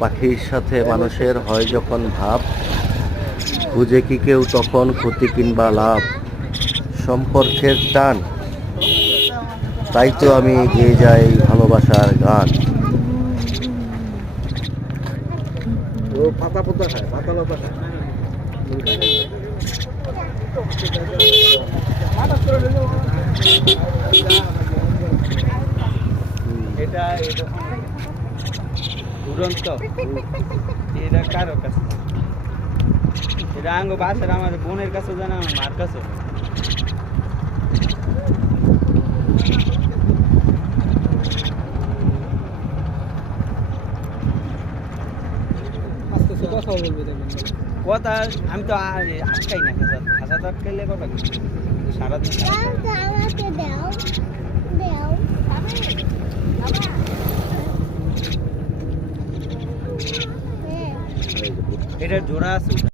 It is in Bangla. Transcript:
পাখির সাথে মানুষের হয় যখন ভাব, বুঝে কি কেউ তখন ক্ষতি কিংবা লাভ, সম্পর্কের টান, তাই তো আমি গেয়ে যাই ভালোবাসার গান। ও পাতা পোতা খায়, পাতা লতা খায়। এটা এটা দুরন্ত, এটা কারো কাছে, এটা আঙ্গ বাসার আমার বোনের কাছে জানা, আমার মার কাছে। কথা আমি তো আটকাই না, খাঁচা তো আটকাইলে কথা কি সারাদিন এটার জোড়া আছে।